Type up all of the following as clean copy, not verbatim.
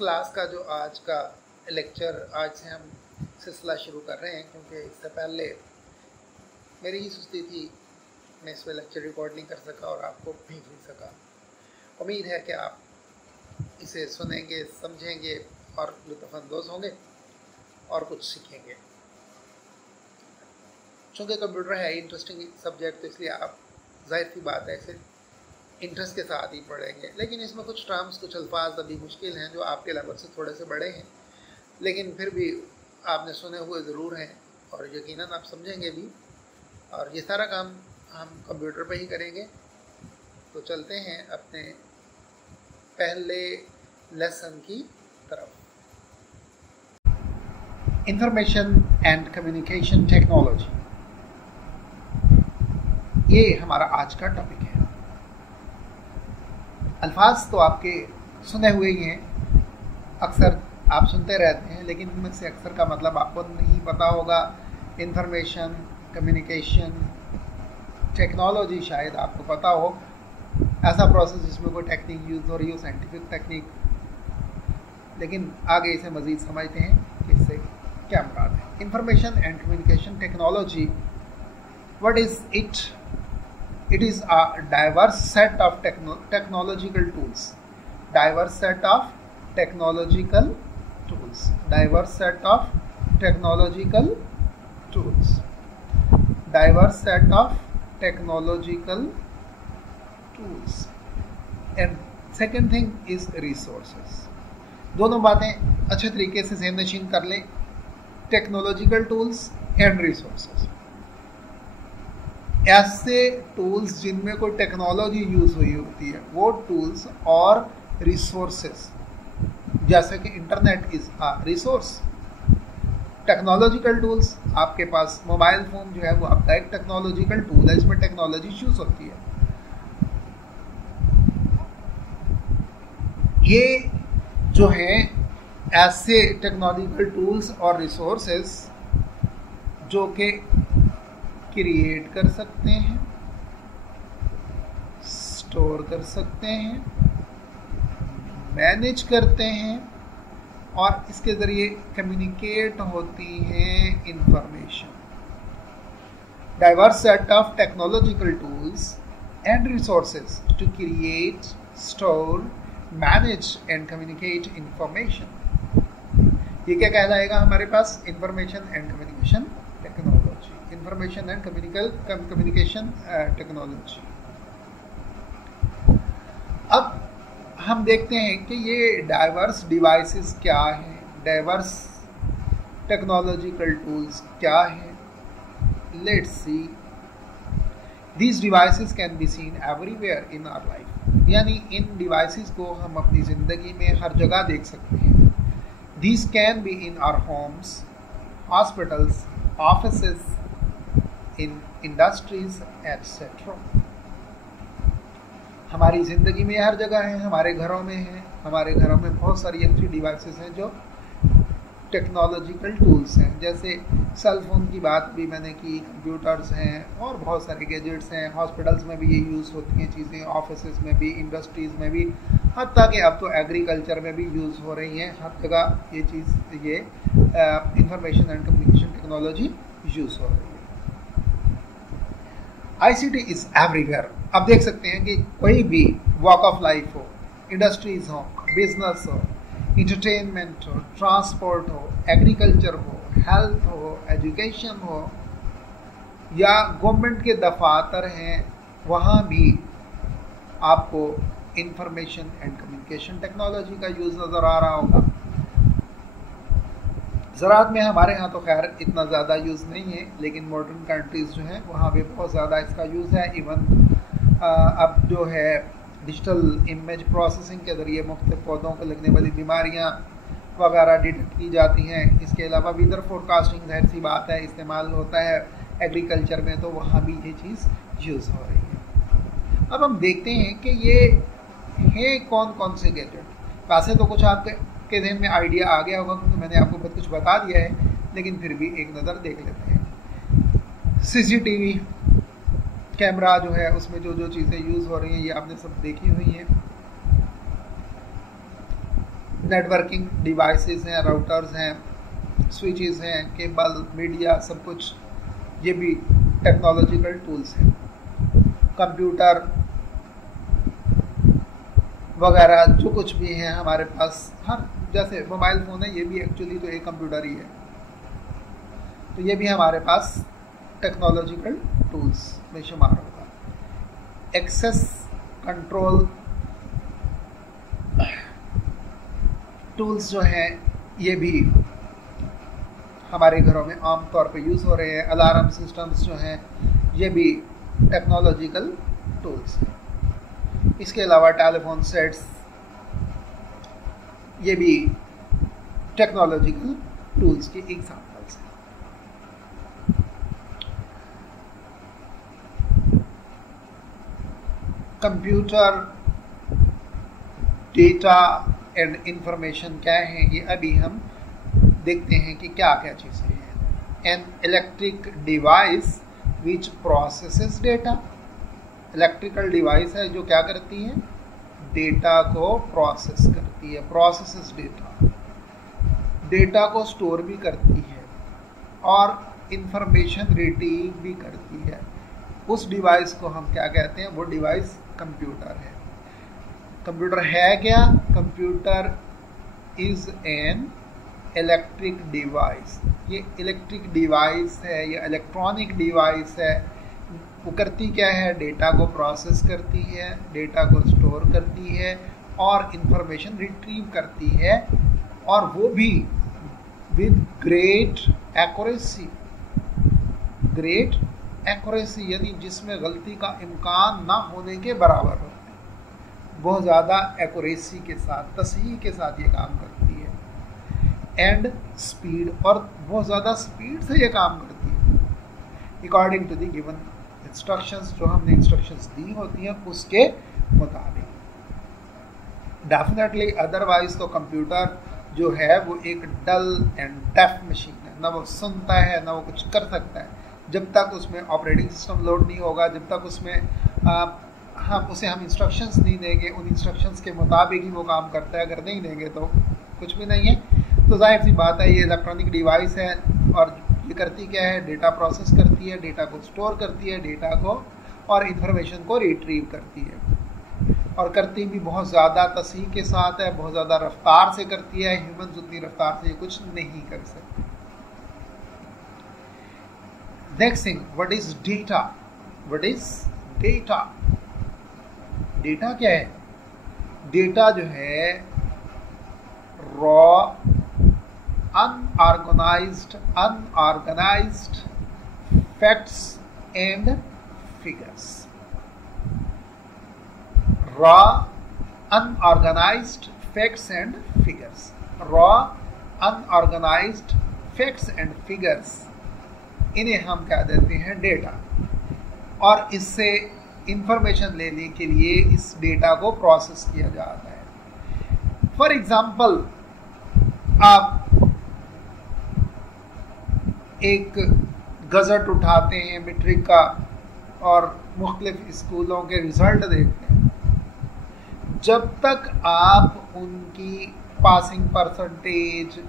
Class का जो आज का लेक्चर, आज से हम सिलसिला शुरू कर रहे हैं, क्योंकि इससे पहले मेरी ही सुस्ती थी, मैं इस पर लेक्चर रिकॉर्ड नहीं कर सका और आपको भेज नहीं सका। उम्मीद है कि आप इसे सुनेंगे, समझेंगे और लुत्फ़अंदोज़ होंगे और कुछ सीखेंगे। चूँकि कंप्यूटर है इंटरेस्टिंग सब्जेक्ट, तो इसलिए आप जाहिर सी बात है इसे इंटरेस्ट के साथ ही पढ़ेंगे। लेकिन इसमें कुछ टर्म्स, कुछ अल्फाज अभी मुश्किल हैं जो आपके लेवल से थोड़े से बड़े हैं, लेकिन फिर भी आपने सुने हुए ज़रूर हैं और यकीनन आप समझेंगे भी। और ये सारा काम हम कंप्यूटर पे ही करेंगे। तो चलते हैं अपने पहले लेसन की तरफ। इंफॉर्मेशन एंड कम्युनिकेशन टेक्नोलॉजी, ये हमारा आज का टॉपिक है। अल्फाज तो आपके सुने हुए ही हैं, अक्सर आप सुनते रहते हैं, लेकिन इनमें से अक्सर का मतलब आपको नहीं पता होगा। इंफॉर्मेशन, कम्युनिकेशन, टेक्नोलॉजी शायद आपको पता हो, ऐसा प्रोसेस जिसमें कोई टेक्निक यूज़ हो रही हो, साइंटिफिक टेक्निक। लेकिन आगे इसे मज़ीद समझते हैं कि इससे क्या मुराद है। Information and communication technology, what is it? It is a diverse set of technological tools. Diverse set of technological tools. Diverse set of technological tools. Diverse set of technological tools. And second thing is resources. दोनों बातें अच्छे तरीके से ज़हन नशीन कर लें। Technological tools and resources, ऐसे tools जिनमें कोई टेक्नोलॉजी यूज़ हुई होती है, वो टूल्स और रिसोर्सेस, जैसे कि internet is a resource. Technological tools, आपके पास मोबाइल फ़ोन जो है वो आपका एक टेक्नोलॉजिकल टूल है, इसमें टेक्नोलॉजी यूज़ होती है। ये जो है ऐसे टेक्नोलॉजिकल टूल्स और रिसोर्सेस जो कि क्रिएट कर सकते हैं, स्टोर कर सकते हैं, मैनेज करते हैं और इसके ज़रिए कम्युनिकेट होती हैं information. Diverse set of technological tools and resources to create, store, manage and communicate information. ये क्या कहलाएगा हमारे पास? Information and communication technology. Information and communication technology. अब हम देखते हैं कि ये डाइवर्स डिवाइसेस क्या हैं, डाइवर्स टेक्नोलॉजिकल टूल्स क्या हैं। Let's see, these devices can be seen everywhere in our life, यानी इन डिवाइसेस को हम अपनी ज़िंदगी में हर जगह देख सकते हैं। These can be in our homes, hospitals, offices, in industries etcetera. हमारी ज़िंदगी में हर जगह है, हमारे घरों में है। हमारे घरों में बहुत सारी ऐसी डिवाइसेस हैं जो टेक्नोलॉजिकल टूल्स हैं, जैसे सेल फोन की बात भी मैंने की, कंप्यूटर्स हैं और बहुत सारे गैजेट्स हैं। हॉस्पिटल्स में भी ये यूज़ होती हैं चीज़ें, ऑफिसेस में भी, इंडस्ट्रीज़ में भी, हत्ता कि अब तो एग्रीकल्चर में भी यूज़ हो रही हैं। हर जगह ये चीज़, ये information and communication technology use हो रही है। ICT is everywhere. अब देख सकते हैं कि कोई भी वॉक ऑफ लाइफ हो, इंडस्ट्रीज हो, बिजनेस हो, इंटरटेनमेंट हो, ट्रांसपोर्ट हो, एग्रीकल्चर हो, हेल्थ हो, एजुकेशन हो, या गवर्नमेंट के दफातर हैं, वहाँ भी आपको इंफॉर्मेशन एंड कम्युनिकेशन टेक्नोलॉजी का यूज़ नज़र आ रहा होगा। ज़राअत में हमारे यहाँ तो खैर इतना ज़्यादा यूज़ नहीं है, लेकिन मॉडर्न कंट्रीज़ जो हैं वहाँ पे बहुत ज़्यादा इसका यूज़ है। इवन अब जो है डिजिटल इमेज प्रोसेसिंग के ज़रिए मुख्तलिफ पौधों को लगने वाली बीमारियाँ वगैरह डिटेक्ट की जाती हैं। इसके अलावा वेदर फोरकास्टिंग, जाहिर सी बात है, इस्तेमाल होता है एग्रीकल्चर में, तो वहाँ भी ये चीज़ यूज़ हो रही है। अब हम देखते हैं कि ये है कौन कौन से गैजेट। वैसे तो कुछ आपके ज़हन में आइडिया आ गया होगा क्योंकि मैंने आपको बहुत कुछ बता दिया है, लेकिन फिर भी एक नज़र देख लेते हैं। CCTV कैमरा जो है उसमें जो जो चीज़ें यूज़ हो रही हैं ये आपने सब देखी हुई हैं। नेटवर्किंग डिवाइसेस हैं, राउटर्स हैं, स्विचेस हैं, केबल, मीडिया, सब कुछ ये भी टेक्नोलॉजिकल टूल्स हैं। कंप्यूटर वगैरह जो कुछ भी है हमारे पास, हर जैसे मोबाइल फ़ोन है, ये भी एक्चुअली तो एक कंप्यूटर ही है, तो ये भी हमारे पास टेक्नोलॉजिकल टूल्स में शुमार होगा। एक्सेस कंट्रोल टूल्स जो हैं ये भी हमारे घरों में आम तौर पे यूज़ हो रहे हैं। अलार्म सिस्टम्स जो हैं ये भी टेक्नोलॉजिकल टूल्स हैं। इसके अलावा टेलीफोन सेट्स ये भी टेक्नोलॉजिकल टूल्स के एग्जाम्पल्स हैं। कंप्यूटर डेटा एंड इंफॉर्मेशन क्या है, ये अभी हम देखते हैं कि क्या क्या चीज़ें हैं। An electric device which processes data, electrical device है जो क्या करती है, डेटा को प्रोसेस करती है, प्रोसेसेस डेटा, डेटा को स्टोर भी करती है और इंफॉर्मेशन रिट्रीव भी करती है। उस डिवाइस को हम क्या कहते हैं, वो डिवाइस कंप्यूटर है। कंप्यूटर है क्या, computer is an electric device, ये इलेक्ट्रिक डिवाइस है, ये इलेक्ट्रॉनिक डिवाइस है। वो करती क्या है, डेटा को प्रोसेस करती है, डेटा को स्टोर करती है और इंफॉर्मेशन रिट्रीव करती है, और वो भी with great accuracy, great accuracy यानी जिसमें गलती का इम्कान ना होने के बराबर हो, बहुत ज़्यादा एक्यूरेसी के साथ, तसहीह के साथ ये काम करती है। एंड स्पीड, और बहुत ज़्यादा स्पीड से ये काम करती है according to the given instructions, जो हमने इंस्ट्रक्शंस दी होती हैं उसके मुताबिक। डेफिनेटली अदरवाइज तो कंप्यूटर जो है वो एक डल एंड डेफ मशीन है, ना वो सुनता है ना वो कुछ कर सकता है। जब तक उसमें ऑपरेटिंग सिस्टम लोड नहीं होगा, जब तक उसमें हम इंस्ट्रक्शंस नहीं देंगे, उन इंस्ट्रक्शंस के मुताबिक ही वो काम करता है, अगर नहीं देंगे तो कुछ भी नहीं है। तो जाहिर सी बात है ये इलेक्ट्रॉनिक डिवाइस है और ये करती क्या है, डेटा प्रोसेस करती है, डेटा को स्टोर करती है, डेटा को और इंफॉर्मेशन को रिट्रीव करती है, और करती भी बहुत ज़्यादा तसहीह के साथ है, बहुत ज़्यादा रफ्तार से करती है। ह्यूमन उतनी रफ्तार से ये कुछ नहीं कर सकते। Next thing, what is data, what is data, data क्या है, डेटा जो है raw unorganised facts and figures, raw unorganised facts and figures, raw unorganised facts and figures, इन्हें हम क्या देते हैं, डेटा। और इससे इंफॉर्मेशन लेने के लिए इस डेटा को प्रोसेस किया जाता है। फॉर एग्जाम्पल, आप एक गज़ट उठाते हैं मैट्रिक का और मुख्तलिफ स्कूलों के रिजल्ट देखते हैं, जब तक आप उनकी पासिंग परसेंटेज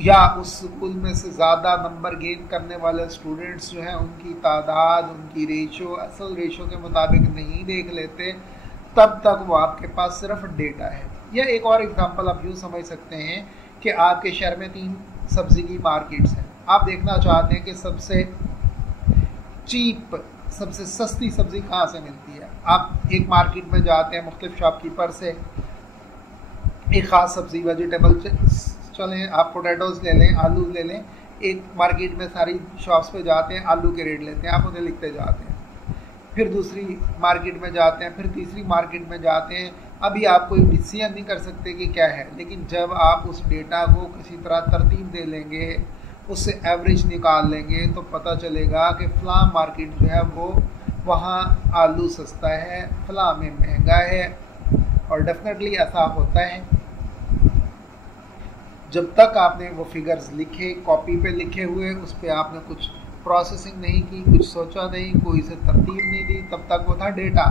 या उस स्कूल में से ज़्यादा नंबर गेन करने वाले स्टूडेंट्स जो हैं उनकी तादाद, उनकी रेशो, असल रेशो के मुताबिक नहीं देख लेते, तब तक वो आपके पास सिर्फ डेटा है। या एक और एग्जांपल आप यूँ समझ सकते हैं कि आपके शहर में 3 सब्ज़ी की मार्केट्स हैं, आप देखना चाहते हैं कि सबसे चीप, सबसे सस्ती सब्ज़ी कहाँ से मिलती है। आप एक मार्केट में जाते हैं, मुख्तलिफ शॉपकीपर से एक ख़ास सब्ज़ी वेजिटेबल चलें, आप पोटैटोज़ ले लें, आलू ले लें, एक मार्केट में सारी शॉप्स पे जाते हैं, आलू के रेट लेते हैं, आप उन्हें लिखते जाते हैं, फिर दूसरी मार्केट में जाते हैं, फिर तीसरी मार्केट में जाते हैं। अभी आप कोई डिसीजन नहीं कर सकते कि क्या है, लेकिन जब आप उस डेटा को किसी तरह तरतीब दे लेंगे, उससे एवरेज निकाल लेंगे, तो पता चलेगा कि फ़लाँ मार्केट जो है वो वहाँ आलू सस्ता है, फ़लाँ में महंगा है। और डेफिनेटली ऐसा होता है, जब तक आपने वो फिगर्स लिखे, कॉपी पे लिखे हुए, उस पर आपने कुछ प्रोसेसिंग नहीं की, कुछ सोचा नहीं, कोई से तरतीब नहीं दी, तब तक वो था डेटा।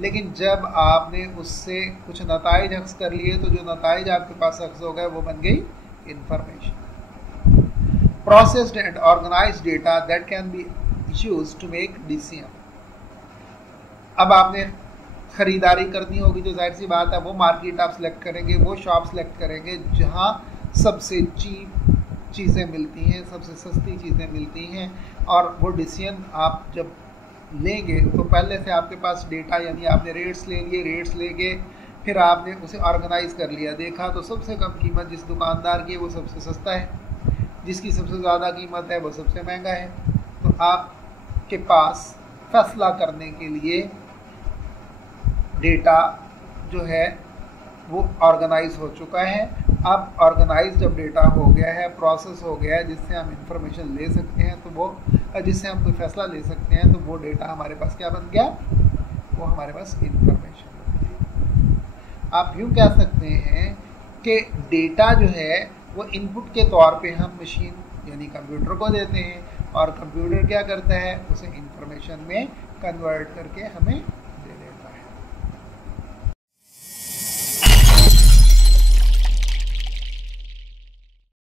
लेकिन जब आपने उससे कुछ नताइज अक्स कर लिए तो जो नताइज आपके पास अक्स हो गए वो बन गई information. Processed and organised data that can be used to make decision. अब आपने खरीदारी करनी होगी तो जाहिर सी बात है वो मार्केट आप सिलेक्ट करेंगे, वो शॉप सिलेक्ट करेंगे जहाँ सबसे चीप चीज़ें मिलती हैं, सबसे सस्ती चीज़ें मिलती हैं. और वो डिसीजन आप जब लेंगे तो पहले से आपके पास डेटा, यानी आपने रेट्स ले लिए, रेट्स लेके फिर आपने उसे ऑर्गेनाइज कर लिया, देखा तो सबसे कम कीमत जिस दुकानदार की है वो सबसे सस्ता है, जिसकी सबसे ज़्यादा कीमत है वो सबसे महंगा है. तो आपके पास फैसला करने के लिए डेटा जो है वो ऑर्गेनाइज हो चुका है. अब ऑर्गेनाइज जब डेटा हो गया है, प्रोसेस हो गया है, जिससे हम इंफॉर्मेशन ले सकते हैं, तो वो जिससे हम कोई फैसला ले सकते हैं, तो वो डेटा हमारे पास क्या बन गया, वो हमारे पास इंफॉर्मेशन बन गई. आप यूँ कह सकते हैं कि डेटा जो है वो इनपुट के तौर पे हम मशीन यानी कंप्यूटर को देते हैं, और कंप्यूटर क्या करता है, उसे इंफॉर्मेशन में कन्वर्ट करके हमें